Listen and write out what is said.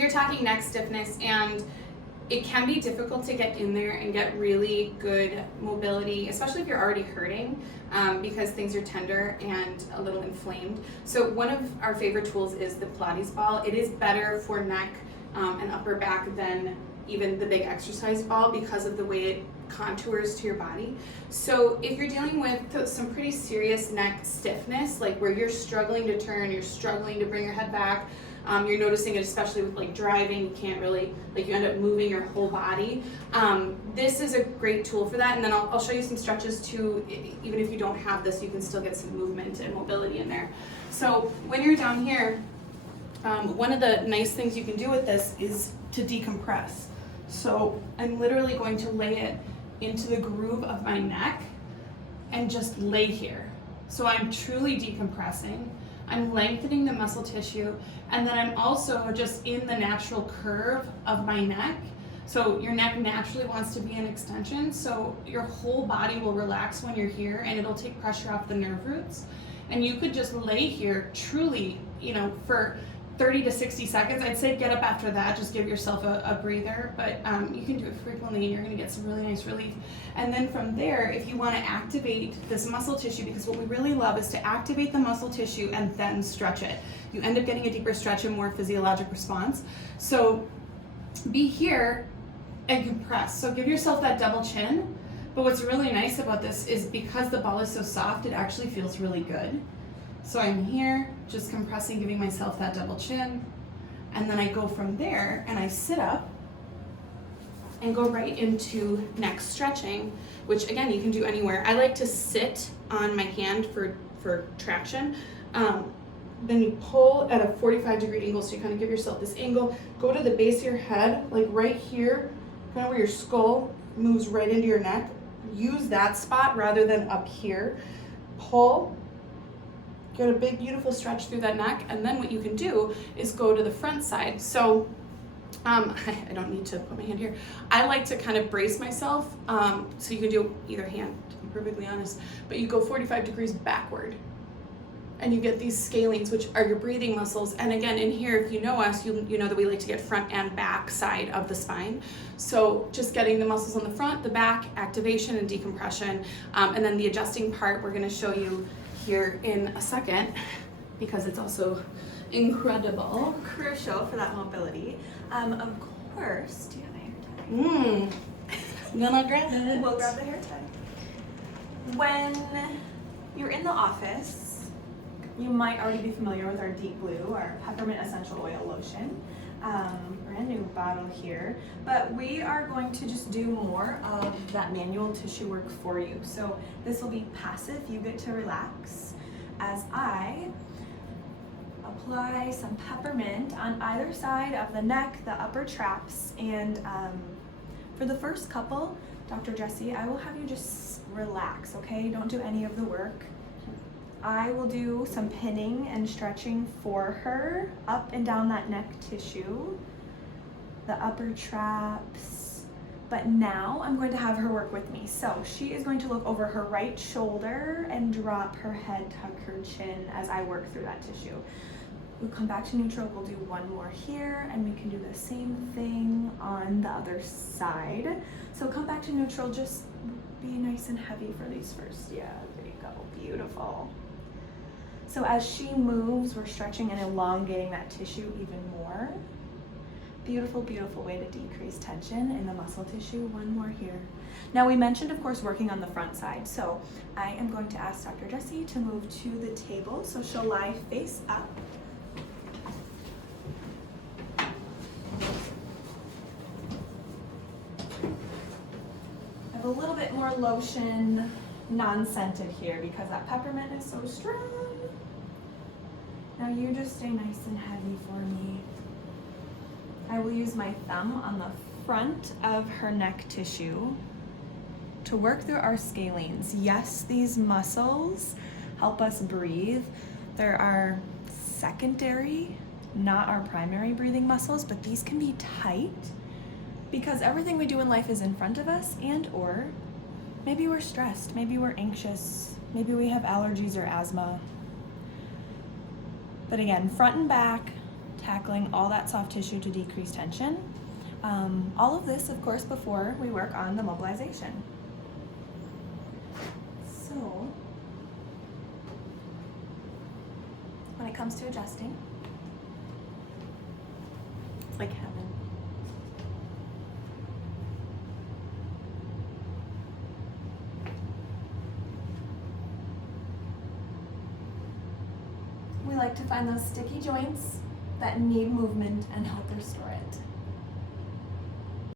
we are talking neck stiffness, and it can be difficult to get in there and get really good mobility, especially if you're already hurting, because things are tender and a little inflamed. So one of our favorite tools is the Pilates ball. It is better for neck and upper back than even the big exercise ball because of the way it contours to your body. So if you're dealing with some pretty serious neck stiffness, like where you're struggling to turn, you're struggling to bring your head back, you're noticing it especially with like driving, you can't really, like you end up moving your whole body. This is a great tool for that, and then I'll show you some stretches too. Even if you don't have this, you can still get some movement and mobility in there. So when you're down here, one of the nice things you can do with this is to decompress. So I'm literally going to lay it into the groove of my neck and just lay here. So I'm truly decompressing. I'm lengthening the muscle tissue, and then I'm also just in the natural curve of my neck. So your neck naturally wants to be an extension, so your whole body will relax when you're here, and it'll take pressure off the nerve roots. And you could just lay here truly, you know, for 30 to 60 seconds. I'd say get up after that, just give yourself a breather, but you can do it frequently and you're gonna get some really nice relief. And then from there, if you wanna activate this muscle tissue, because what we really love is to activate the muscle tissue and then stretch it. You end up getting a deeper stretch and more physiologic response. So be here and compress. So give yourself that double chin, but what's really nice about this is because the ball is so soft, it actually feels really good. So I'm here, just compressing, giving myself that double chin, and then I go from there and I sit up and go right into neck stretching, which again, you can do anywhere. I like to sit on my hand for traction. Then you pull at a 45-degree angle, so you kind of give yourself this angle, go to the base of your head, like right here, kind of where your skull moves right into your neck. Use that spot rather than up here. Pull. Get a big, beautiful stretch through that neck, and then what you can do is go to the front side. So I don't need to put my hand here. I like to kind of brace myself, so you can do either hand, to be perfectly honest, but you go 45 degrees backward, and you get these scalenes, which are your breathing muscles. And again, in here, if you know us, you know that we like to get front and back side of the spine. So just getting the muscles on the front, the back, activation and decompression, and then the adjusting part we're gonna show you here in a second, because it's also incredible. Crucial for that mobility. Of course, do you have a hair tie? I'm gonna grab it. We'll grab the hair tie. When you're in the office, you might already be familiar with our Deep Blue, our peppermint essential oil lotion. Brand new bottle here, but we are going to just do more of that manual tissue work for you. So this will be passive, you get to relax as I apply some peppermint on either side of the neck, the upper traps, and for the first couple, Dr. Jessie, I will have you just relax, okay? Don't do any of the work. I will do some pinning and stretching for her up and down that neck tissue, the upper traps, but now I'm going to have her work with me. So she is going to look over her right shoulder and drop her head, tuck her chin as I work through that tissue. We'll come back to neutral, we'll do one more here, and we can do the same thing on the other side. So come back to neutral, just be nice and heavy for these first, yeah, there you go, beautiful. So as she moves, we're stretching and elongating that tissue even more. Beautiful, beautiful way to decrease tension in the muscle tissue. One more here. Now we mentioned, of course, working on the front side. So I am going to ask Dr. Jessie to move to the table. So she'll lie face up. I have a little bit more lotion, non-scented here because that peppermint is so strong. Now you just stay nice and heavy for me. I will use my thumb on the front of her neck tissue to work through our scalenes. Yes, these muscles help us breathe. There are secondary, not our primary breathing muscles, but these can be tight because everything we do in life is in front of us, and or maybe we're stressed, maybe we're anxious, maybe we have allergies or asthma. But again, front and back tackling all that soft tissue to decrease tension. All of this, of course, before we work on the mobilization. So, when it comes to adjusting, it's like heaven. We like to find those sticky joints that need movement and help restore it.